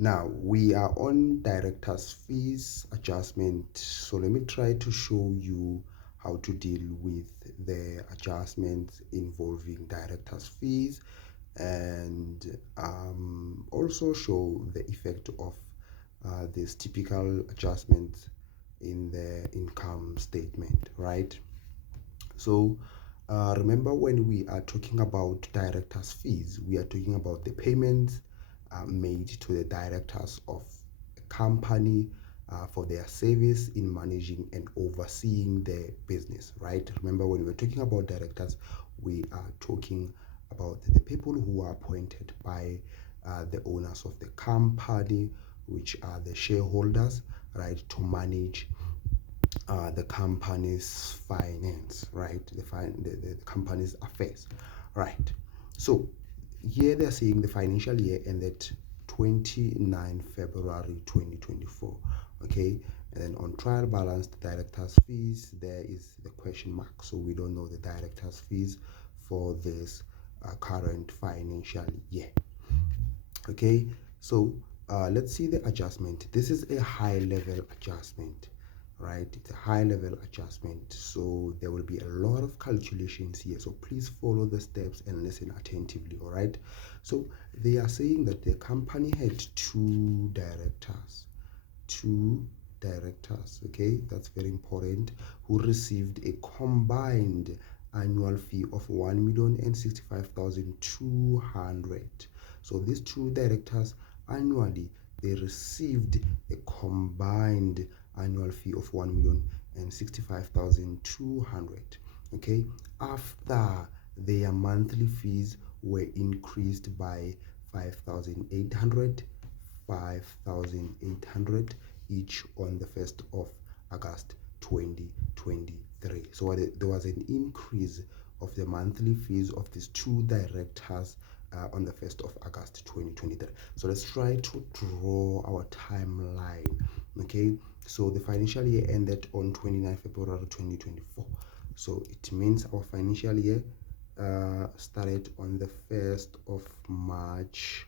Now we are on directors fees adjustment. So let me try to show you how to deal with the adjustments involving directors fees, and also show the effect of these typical adjustments in the income statement, right? So remember, when we are talking about directors fees, we are talking about the payments made to the directors of a company for their service in managing and overseeing the business, right? Remember, when we're talking about directors, we are talking about the people who are appointed by the owners of the company, which are the shareholders, right, to manage the company's finance, right? The company's affairs, right? So here they're saying the financial year ended 29 February 2024. Okay, and then on trial balance, the director's fees, there is the question mark. So we don't know the director's fees for this current financial year. Okay, so let's see the adjustment. This is a high level adjustment, right? It's a high level adjustment, so there will be a lot of calculations here, so please follow the steps and listen attentively. All right, so they are saying that the company had two directors, okay, that's very important, who received a combined annual fee of 1,065,200. So these two directors annually, they received a combined annual fee of 1,065,200. Okay, after their monthly fees were increased by 5,800, 5,800 each on the 1st of August 2023. So there was an increase of the monthly fees of these two directors on the 1st of August 2023. So let's try to draw our timeline. Okay, so the financial year ended on 29 February 2024. So it means our financial year started on the 1st of March,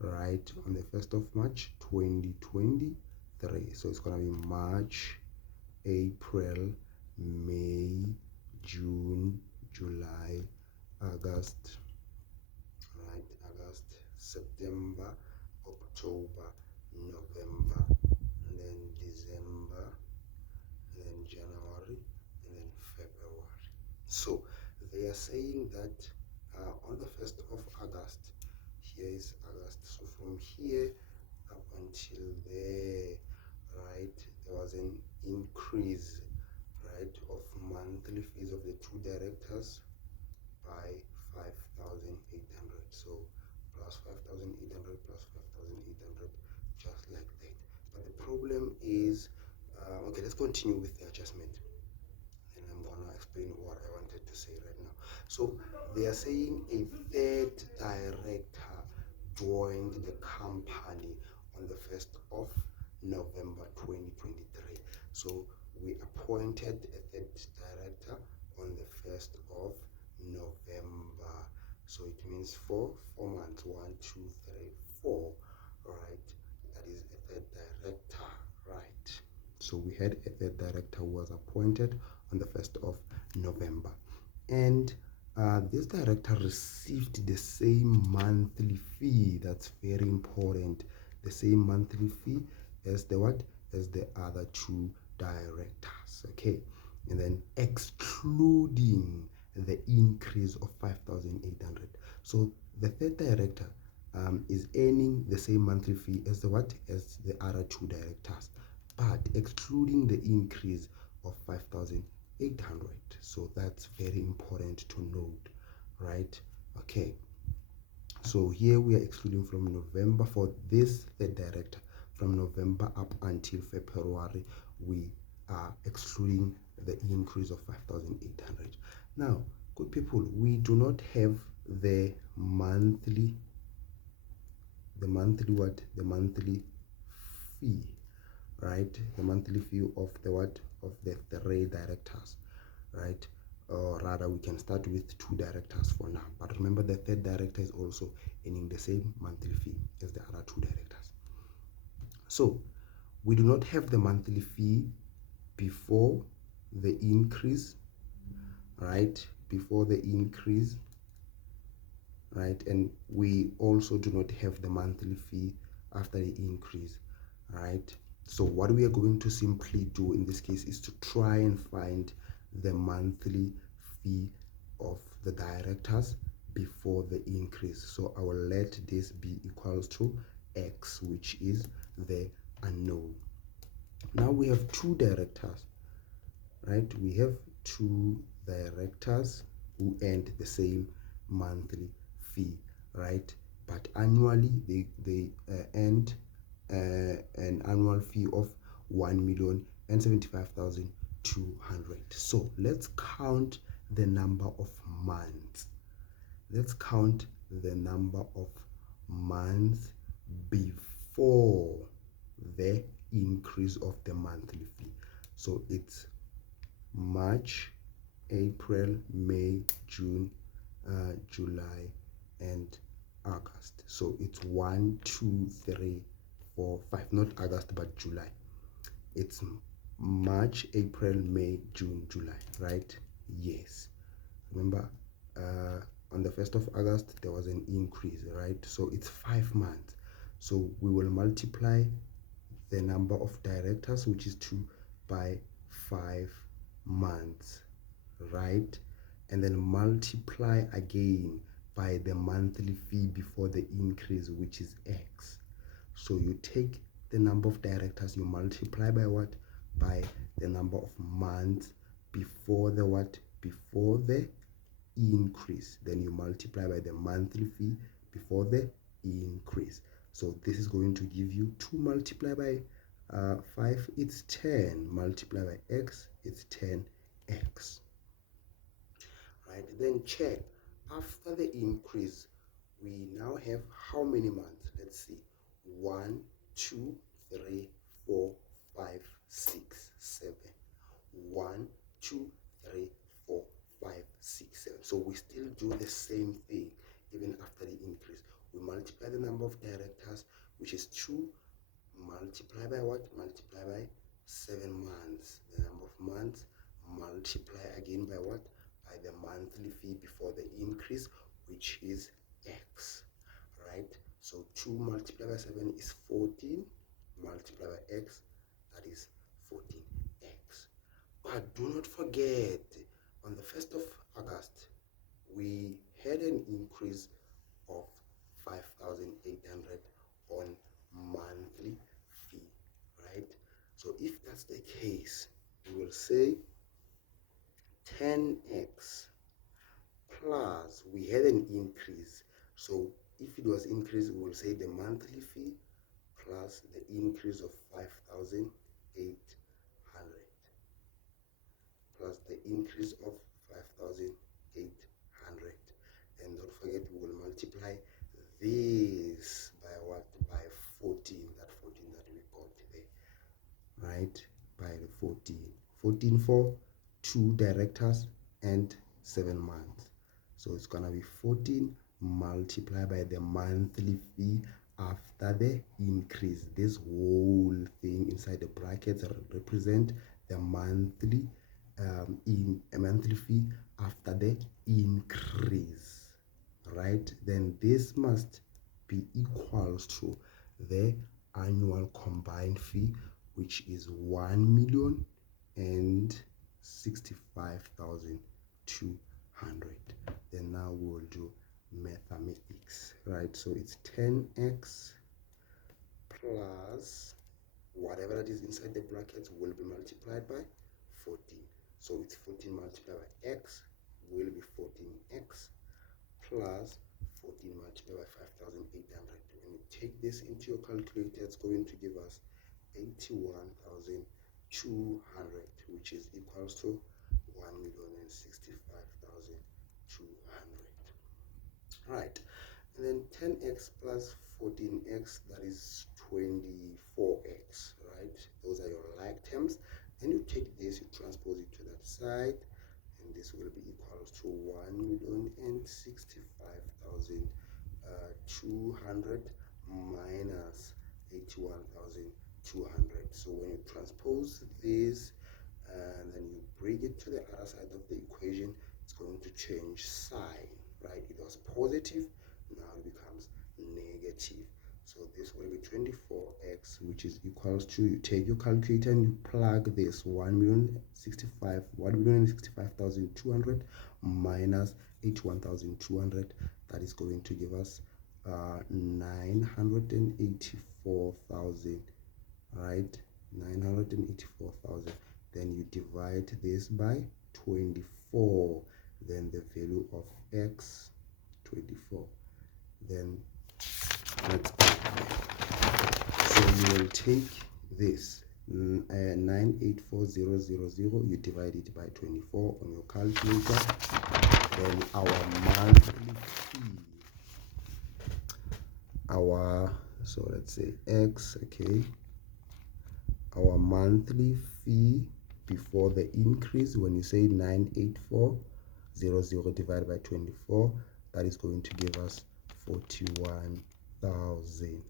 right? On the 1st of March 2023. So it's gonna be March, April, May, June, July, August, right? August, September, October, November, and then December, and then January, and then February. So they are saying that on the 1st of August, here is August. So from here up until there, right, there was an increase, right, of monthly fees of the two directors by 5,800. So plus 5,800 plus 5,800, just like that. But the problem is, okay, let's continue with the adjustment, and I'm gonna explain what I wanted to say right now. So they are saying a third director joined the company on the 1st of November 2023. So we appointed a third director on the 1st of November. So it means for 4 months, 1, 2, 3, 4, right? That is a third director, right? So we had a third director who was appointed on the 1st of November. And this director received the same monthly fee. That's very important. The same monthly fee as the what? As the other two directors. Okay. And then excluding the increase of 5,800. So the third director is earning the same monthly fee as the what? As the other two directors, but excluding the increase of 5,800. So that's very important to note, right? Okay, so here we are excluding from November for this third director. From November up until February, we are excluding the increase of 5,800. Now, good people, we do not have the monthly fee, right? The monthly fee of the what? Of the three directors, right? Or rather, we can start with two directors for now. But remember, the third director is also earning the same monthly fee as the other two directors. So we do not have the monthly fee before the increase, right? Before the increase, right? And we also do not have the monthly fee after the increase, right? So what we are going to simply do in this case is to try and find the monthly fee of the directors before the increase. So I will let this be equals to x, which is the unknown. Now we have two directors, right? We have two directors who earned the same monthly fee, right? But annually they earned an annual fee of 1,075,200. So let's count the number of months. Let's count the number of months before the increase of the monthly fee. So it's March, April, May, June, July, and August. So it's 1, 2, 3, 4, 5. Not August, but July. It's March, April, May, June, July, right? Yes. Remember, on the 1st of August, there was an increase, right? So it's 5 months. So we will multiply the number of directors, which is 2, by 5 months, right? And then multiply again by the monthly fee before the increase, which is x. So you take the number of directors, you multiply by what? By the number of months before the what? Before the increase. Then you multiply by the monthly fee before the increase. So this is going to give you 2 multiplied by 5, it's 10. Multiply by x, it's 10x. Right, then check. After the increase, we now have how many months? Let's see. 1, 2, 3, 4, 5, 6, 7. 1, 2, 3, 4, 5, 6, 7. So we still do the same thing even after the increase. We multiply the number of directors, which is 2, multiply by what? Multiply by 7 months. The number of months, multiply again by what? By the monthly fee before the increase, which is x, right? So 2 multiplied by 7 is 14, multiply by x, that is 14x. But do not forget, on the 1st of August, we had an increase of 5,800 on monthly fee, right? So if that's the case, we will say 10x plus, we had an increase. So if it was increased, we will say the monthly fee plus the increase of 5,800 plus the increase of 5,800. And don't forget, we will multiply this by what? By 14, that 14 that we got there, right? By the 14. 14 for 2 directors and 7 months. So it's gonna be 14 multiplied by the monthly fee after the increase. This whole thing inside the brackets represent the monthly in a monthly fee after the increase, right? Then this must be equals to the annual combined fee, which is 1,065,200. Then now we will do mathematics, right? So it's 10x plus whatever that is inside the brackets will be multiplied by 14. So it's 14 multiplied by x will be 14x plus 14 multiplied by 5,800. When you take this into your calculator, it's going to give us 81,200, which is equals to 1,065,200. Right, and then 10x plus 14x, that is 24x, right? Those are your like terms. Then you take this, you transpose it to that side, and this will be equals to 1,065,200 minus 81,200. So when you transpose this and then you bring it to the other side of the equation, it's going to change sign, right? It was positive, now it becomes negative. So this will be 24x, which is equals to, you take your calculator and you plug this 1,065,200 minus 81,200. That is going to give us 984,000, right? 984,000. Then you divide this by 24, then the value of x, 24. Then let's so you will take this 984,000, you divide it by 24 on your calculator. Then our monthly fee, so let's say x, okay, our monthly fee before the increase, when you say 984,000 divided by 24, that is going to give us 41,000.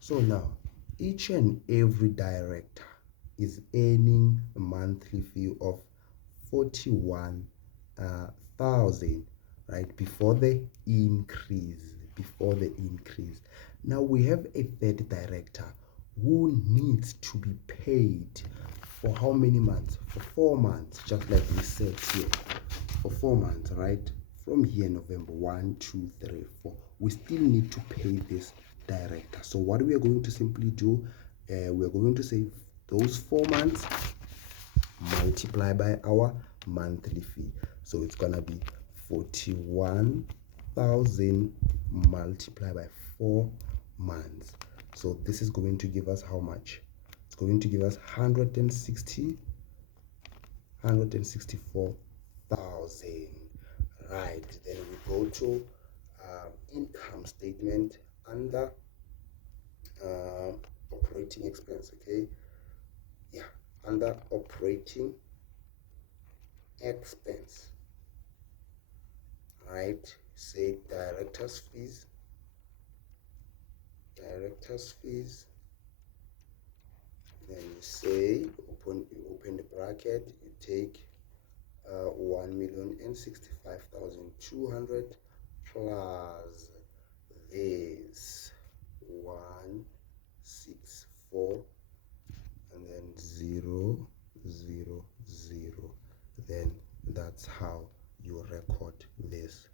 So now each and every director is earning a monthly fee of 41,000, right, before the increase. Now we have a third director who needs to be paid for how many months? For 4 months, just like we said here, for 4 months, right? From here, November 1, 2, 3, 4, we still need to pay this director. So what we are going to simply do, we're going to say those 4 months multiply by our monthly fee. So it's gonna be 41,000 multiplied by 4 months. So this is going to give us how much? It's going to give us 164,000. Right, then we go to income statement under operating expense. Okay, yeah, under operating expense, right, say directors fees, then you say open the bracket, you take 1,065,200 plus this 164 and then 0, 0, 0. Then that's how you record this